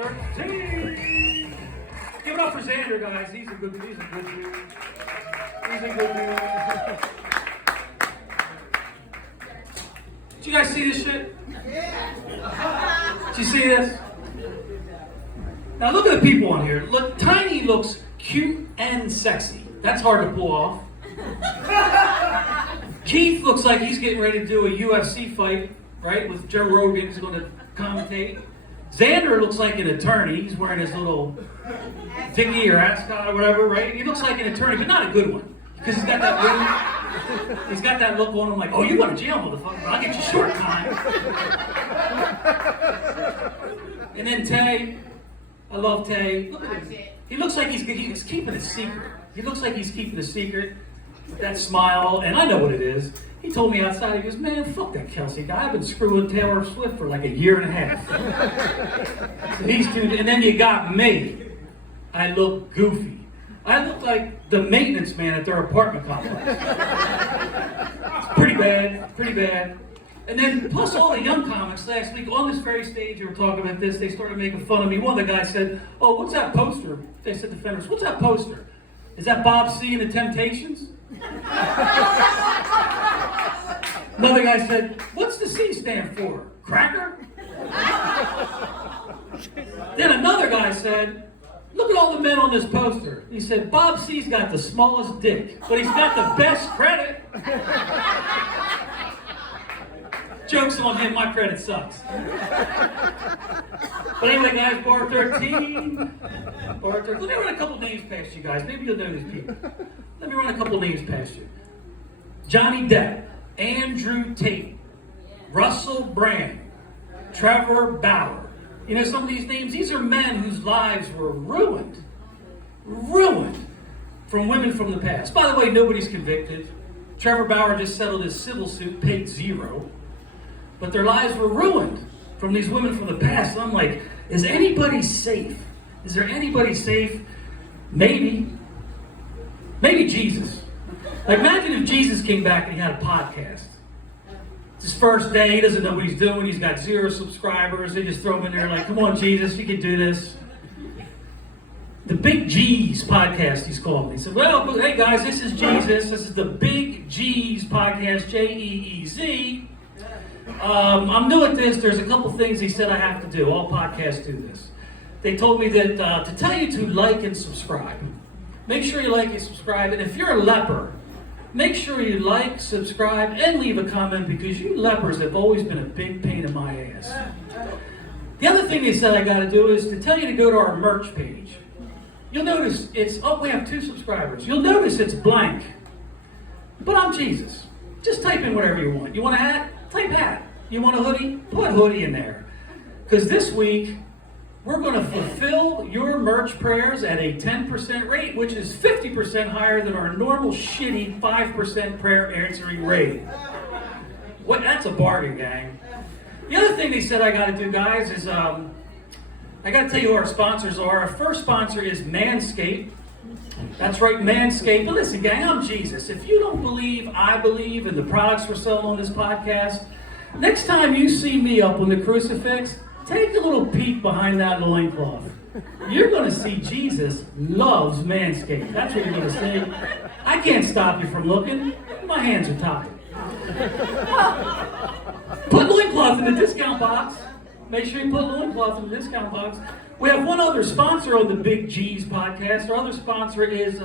13. Give it up for Xander, guys. He's a good dude. He's a good dude. Did you guys see this shit? Did you see this? Now look at the people on here. Look, Tiny looks cute and sexy. That's hard to pull off. Keith looks like he's getting ready to do a UFC fight, right? With Joe Rogan, who's going to commentate. Xander looks like an attorney. He's wearing his little dinghy or ascot or whatever, right? He looks like an attorney, but not a good one. Because he's got that look on him like, oh, you going to jail, motherfucker, but I'll get you short time. And then Tay. I love Tay. Look at him. He looks like he's keeping a secret. He looks like he's keeping a secret. That smile, and I know what it is. He told me outside, he goes, man, fuck that Kelsey guy. I've been screwing Taylor Swift for like a year and a half. So these two, and then you got me. I look goofy. I look like the maintenance man at their apartment complex. It's pretty bad. And then, plus all the young comics last week, on this very stage, you were talking about this, they started making fun of me. One of the guys said, oh, what's that poster? They said to Fenris, what's that poster? Is that Bob C. and the Temptations? Another guy said, what's the C stand for? Cracker? Then another guy said, look at all the men on this poster. He said, Bob C's got the smallest dick, but he's got the best credit. Joke's on him, my credit sucks. But anyway, guys, bar 13. Let me run a couple names past you guys. Maybe you'll know these people. Let me run a couple names past you. Johnny Depp, Andrew Tate, Russell Brand, Trevor Bauer. You know some of these names? These are men whose lives were ruined from women from the past. By the way, nobody's convicted. Trevor Bauer just settled his civil suit, paid $0. But their lives were ruined from these women from the past. And I'm like, is anybody safe? Is there anybody safe? Maybe Jesus. Like, imagine if Jesus came back and he had a podcast. It's his first day, he doesn't know what he's doing, he's got 0 subscribers, they just throw him in there like, come on, Jesus, you can do this. The Big G's podcast, he's called me. He said, well, hey guys, this is Jesus, this is the Big G's podcast, Jeez. I'm new at this, there's a couple things he said I have to do, all podcasts do this. They told me that to tell you to like and subscribe. Make sure you like and subscribe, and if you're a leper, make sure you like, subscribe, and leave a comment because you lepers have always been a big pain in my ass. The other thing they said I got to do is to tell you to go to our merch page. You'll notice we have 2 subscribers. You'll notice it's blank. But I'm Jesus. Just type in whatever you want. You want a hat? Type hat. You want a hoodie? Put hoodie in there. Because this week, we're going to fulfill your merch prayers at a 10% rate, which is 50% higher than our normal shitty 5% prayer answering rate. What? That's a bargain, gang. The other thing they said I got to do, guys, is I got to tell you who our sponsors are. Our first sponsor is Manscaped. That's right, Manscaped. But listen, gang, I'm Jesus. If you don't believe I believe in the products we're selling on this podcast, next time you see me up on the crucifix, take a little peek behind that loincloth. You're going to see Jesus loves Manscaped. That's what you're going to see. I can't stop you from looking. My hands are tied. Put loincloth in the discount box. Make sure you put loincloth in the discount box. We have one other sponsor on the Big G's podcast. Our other sponsor is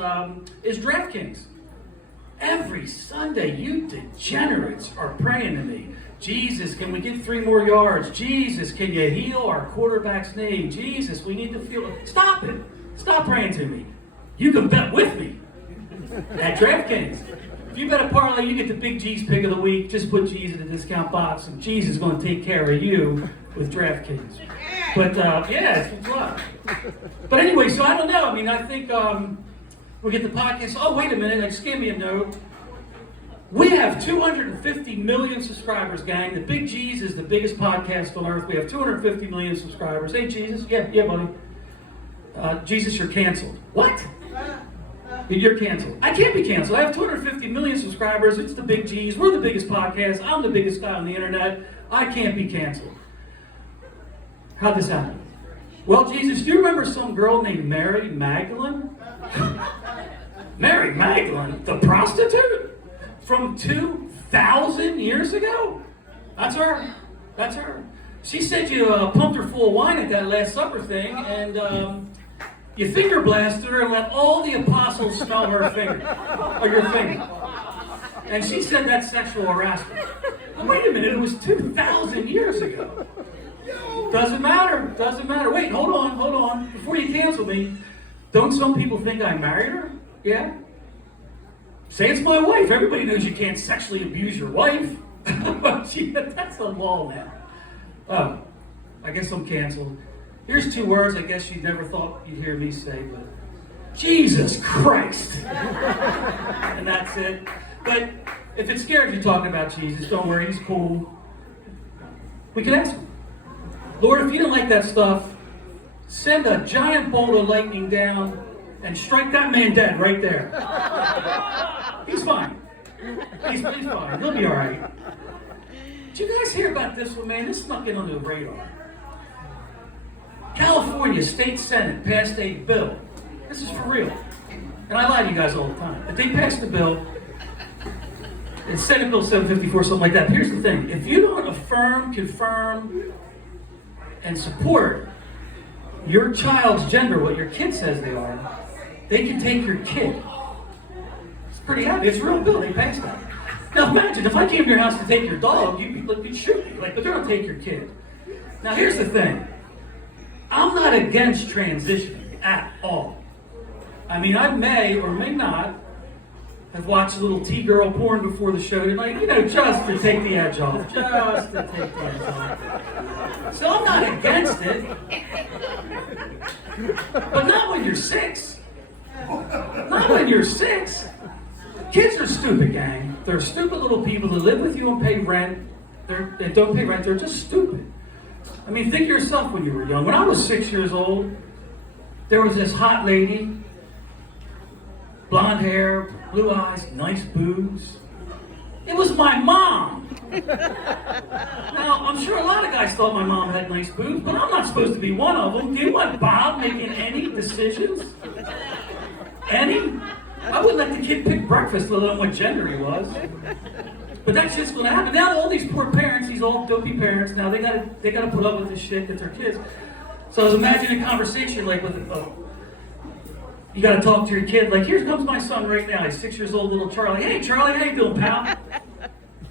DraftKings. Every Sunday, you degenerates are praying to me. Jesus, can we get 3 more yards? Jesus, can you heal our quarterback's name? Jesus, we need to feel it. Stop it. Stop praying to me. You can bet with me at DraftKings. If you bet a parlay, you get the Big G's pick of the week. Just put G's in the discount box, and Jesus is going to take care of you with DraftKings. But, yeah, it's a lot. But anyway, so I don't know. I mean, I think we'll get the podcast. Oh, wait a minute. Just give me a note. We have 250 million subscribers, gang. The Big G's is the biggest podcast on earth. We have 250 million subscribers. Hey, Jesus. Yeah, buddy. Jesus, you're canceled. What? You're canceled. I can't be canceled. I have 250 million subscribers. It's the Big G's. We're the biggest podcast. I'm the biggest guy on the internet. I can't be canceled. How'd this happen? Well, Jesus, do you remember some girl named Mary Magdalene? Mary Magdalene? The prostitute? From 2,000 years ago? That's her. That's her. She said you pumped her full of wine at that Last Supper thing, and you finger blasted her and let all the apostles smell her finger, or your finger. And she said that's sexual harassment. Wait a minute, it was 2,000 years ago. Doesn't matter, doesn't matter. Wait, hold on. Before you cancel me, don't some people think I married her? Yeah? Say it's my wife. Everybody knows you can't sexually abuse your wife. But that's the law now. Oh, I guess I'm canceled. Here's 2 words I guess you never thought you'd hear me say, but Jesus Christ. And that's it. But if it scares you talking about Jesus, don't worry, he's cool. We can ask him. Lord, if you don't like that stuff, send a giant bolt of lightning down and strike that man dead right there. He's fine. He's fine. He'll be all right. Did you guys hear about this one, man? This snuck in on the radar. California State Senate passed a bill. This is for real. And I lie to you guys all the time. But they passed a bill. It's Senate Bill 754, something like that. But here's the thing. If you don't affirm, confirm, and support your child's gender, what your kid says they are, they can take your kid. It's pretty heavy. It's a real bill. They passed that. Now imagine, if I came to your house to take your dog, you'd shoot me. But they're going to take your kid. Now here's the thing. I'm not against transitioning at all. I mean, I may or may not have watched a little T-girl porn before the show tonight, just to take the edge off. Just to take the edge off. So I'm not against it. But not when you're 6. Not when you're 6. Kids are stupid, gang. They're stupid little people that live with you and pay rent. They don't pay rent. They're just stupid. I mean, think of yourself when you were young. When I was 6 years old, there was this hot lady, blonde hair, blue eyes, nice boobs. It was my mom. Now, I'm sure a lot of guys thought my mom had nice boobs, but I'm not supposed to be one of them. Do you want Bob making any decisions? Any? I wouldn't let the kid pick breakfast, let alone what gender he was. But that's just going to happen. Now all these poor parents, these old dopey parents, now they gotta put up with this shit that their kids. So I was imagining a conversation like with you gotta talk to your kid, like, here comes my son right now. He's 6 years old, little Charlie. Hey Charlie, how you doing, pal?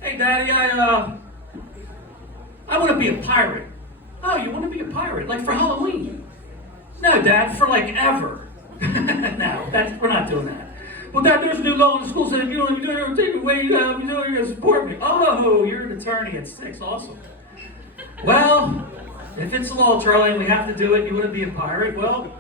Hey Daddy, I want to be a pirate. Oh, you want to be a pirate? Like for Halloween? No, Dad, for like ever. No, we're not doing that. Well, Dad, there's a new law in the school saying you don't even do it, take away, you're going to support me. Oh, you're an attorney at 6, awesome. Well, if it's the law, Charlie, and we have to do it, you want to be a pirate, well,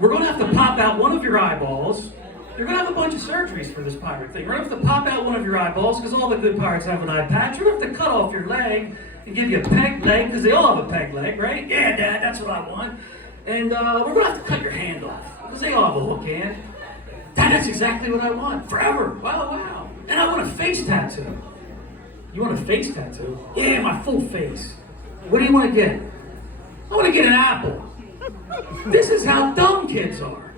we're going to have to pop out one of your eyeballs. You're going to have a bunch of surgeries for this pirate thing. We're going to have to pop out one of your eyeballs, because all the good pirates have an eye patch. We're going to have to cut off your leg and give you a peg leg, because they all have a peg leg, right? Yeah, Dad, that's what I want. And we're going to have to cut your hand off, because they all have a hook hand. Dad, that's exactly what I want. Forever. Wow. And I want a face tattoo. You want a face tattoo? Yeah, my full face. What do you want to get? I want to get an apple. This is how dumb kids are.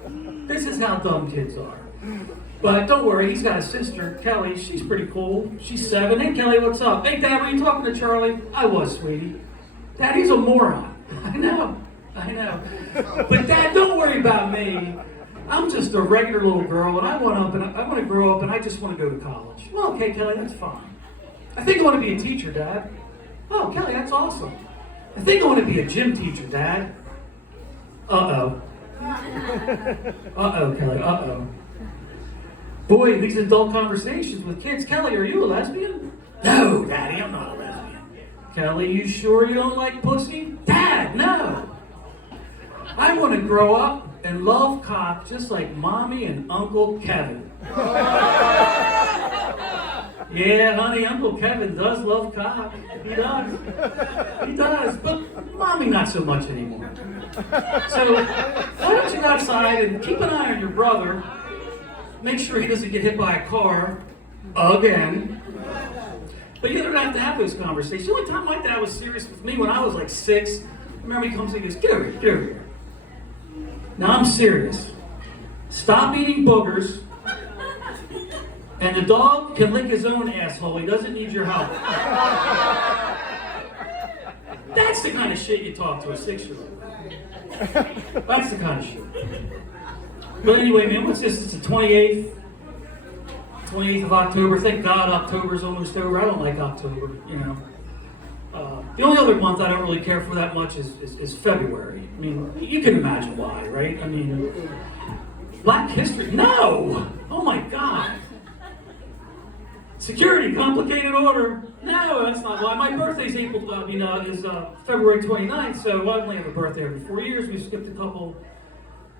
But don't worry, he's got a sister, Kelly. She's pretty cool. She's 7. Hey, Kelly, what's up? Hey, Dad, were you talking to Charlie? I was, sweetie. Dad, he's a moron. I know. But Dad, don't worry about me. I'm just a regular little girl, and I want to grow up, and I just want to go to college. Well, okay, Kelly, that's fine. I think I want to be a teacher, Dad. Oh, Kelly, that's awesome. I think I want to be a gym teacher, Dad. Uh-oh, Kelly, Boy, these adult conversations with kids. Kelly, are you a lesbian? No, Daddy, I'm not a lesbian. Kelly, you sure you don't like pussy? Dad, no. I want to grow up and love cock just like Mommy and Uncle Kevin. Yeah, honey, Uncle Kevin does love cock. He does. But Mommy not so much anymore. So why don't you go outside and keep an eye on your brother. Make sure he doesn't get hit by a car again. But you don't have to have those conversations. The only time my dad was serious with me when I was like 6, remember he comes and he goes, get over here, get over here. Now I'm serious. Stop eating boogers, and the dog can lick his own asshole. He doesn't need your help. That's the kind of shit you talk to a 6-year-old. That's the kind of shit. But anyway, man, what's this? It's the 28th of October. Thank God October's almost over. I don't like October, you know. The only other month I don't really care for that much is February. I mean, you can imagine why, right? I mean, Black History, no! Oh my God. Security, complicated order. No, that's not why. My birthday's is February 29th, so I only have a birthday every 4 years. We've skipped a couple.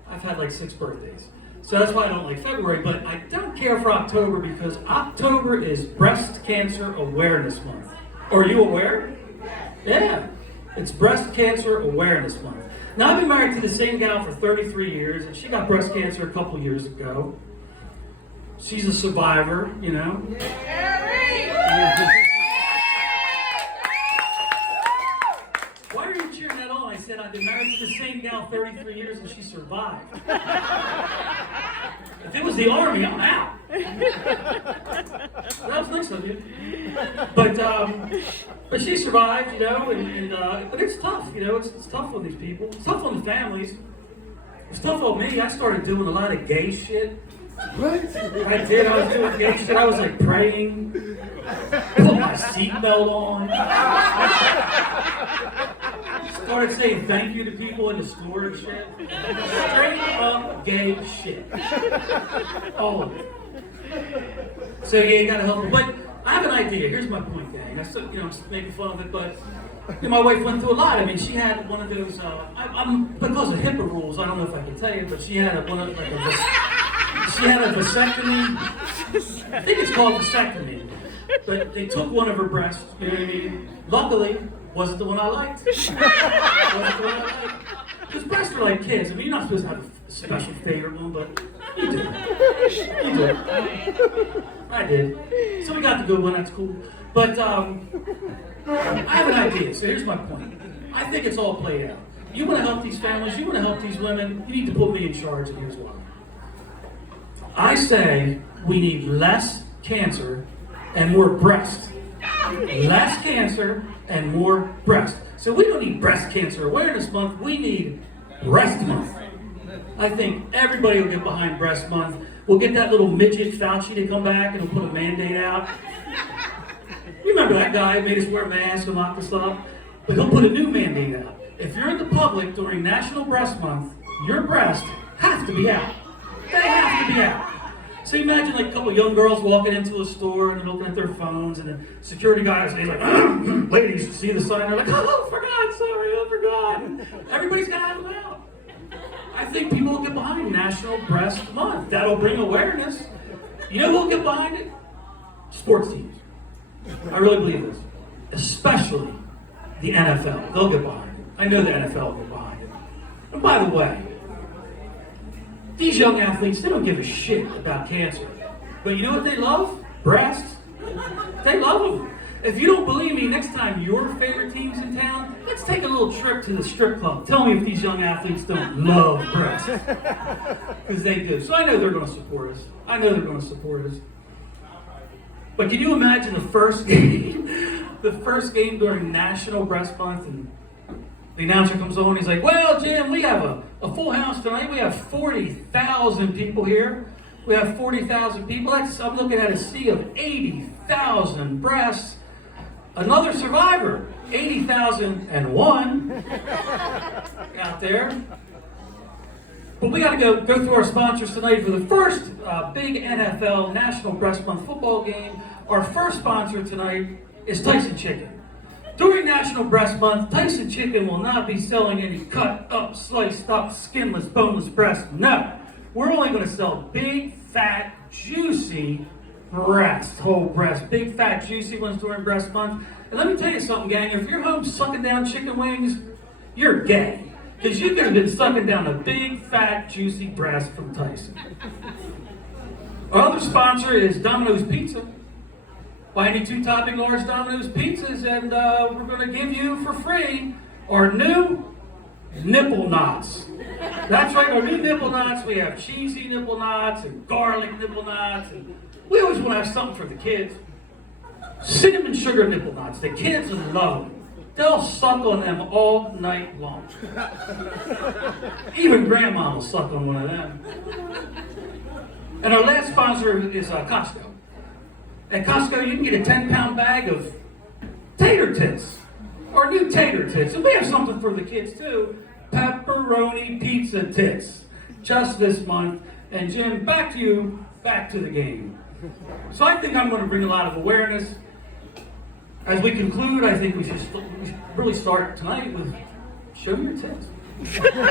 I've had like 6 birthdays. So that's why I don't like February, but I don't care for October because October is Breast Cancer Awareness Month. Are you aware? Yeah, it's Breast Cancer Awareness Month. Now, I've been married to the same gal for 33 years, and she got breast cancer a couple years ago. She's a survivor, you know. Why are you cheering that on? I said I've been married to the same gal 33 years, and she survived. If it was the Army, I'm out. That was nice of you. But she survived, you know, but it's tough, you know, it's tough on these people. It's tough on the families. It's tough on me. I started doing a lot of gay shit. What? I did. I was doing gay shit. I was like praying, put my seatbelt on. Started saying thank you to people in the store and shit. Straight up gay shit. All of it. So yeah, you gotta help them. But I have an idea. Here's my point, gang. I still, you know, making fun of it, but you know, my wife went through a lot. I mean, she had one of those. Because of HIPAA rules, I don't know if I can tell you, but she had a vasectomy. I think it's called vasectomy. But they took one of her breasts. You know what I mean? Luckily, wasn't the one I liked. Because breasts are like kids. I mean, you're not supposed to have a special favorite one, but you do. You do. I did. So we got the good one. That's cool. But I have an idea. So here's my point. I think it's all played out. You want to help these families. You want to help these women. You need to put me in charge, and here's why. I say we need less cancer and more breast. Less cancer and more breast. So we don't need Breast Cancer Awareness Month. We need Breast Month. I think everybody will get behind Breast Month. We'll get that little midget Fauci to come back and he'll put a Band-Aid out. You remember that guy who made us wear a mask and locked us up? But he'll put a new Band-Aid out. If you're in the public during National Breast Month, your breasts have to be out. They have to be out. So imagine like a couple of young girls walking into a store and they're looking at their phones and the security guy is like, ladies, see the sign? They're like, oh, forgot, sorry, I forgot. Everybody's got to have them out. I think people will get behind National Breast Month. That'll bring awareness. You know who will get behind it? Sports teams. I really believe this. Especially the NFL. They'll get behind it. I know the NFL will get behind it. And by the way, these young athletes, they don't give a shit about cancer. But you know what they love? Breasts. They love them. If you don't believe me, next time your favorite team's in town, let's take a little trip to the strip club. Tell me if these young athletes don't love breasts. Because they do. So I know they're going to support us. I know they're going to support us. But can you imagine the first game? The first game during National Breast Month, and the announcer comes on, he's like, well, Jim, we have a full house tonight. We have 40,000 people here. We have 40,000 people. I'm looking at a sea of 80,000 breasts. Another survivor, 80,001 out there. But we got to go through our sponsors tonight for the first big NFL National Breast Month football game. Our first sponsor tonight is Tyson Chicken. During National Breast Month, Tyson Chicken will not be selling any cut up, sliced up, skinless, boneless breasts. No. We're only going to sell big, fat, juicy breasts, whole breasts, big, fat, juicy ones during Breast Month. And let me tell you something, gang. If you're home sucking down chicken wings, you're gay. Because you could have been sucking down a big, fat, juicy breast from Tyson. Our other sponsor is Domino's Pizza. Buy any 2-topping large Domino's pizzas, and we're going to give you for free our new nipple knots. That's right, our new nipple knots. We have cheesy nipple knots and garlic nipple knots. And we always want to have something for the kids. Cinnamon sugar nipple knots. The kids love them. They'll suck on them all night long. Even grandma will suck on one of them. And our last sponsor is Costco. At Costco, you can get a 10-pound bag of tater tits. Or new tater tits. And we have something for the kids too. Pepperoni pizza tits. Just this month. And Jim, back to you, back to the game. So I think I'm going to bring a lot of awareness. As we conclude, I think we should really start tonight with show your tits. Thought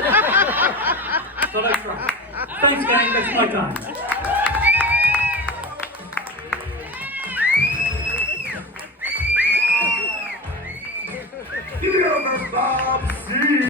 I'd try. Thanks, gang. That's my time. Give us Bob.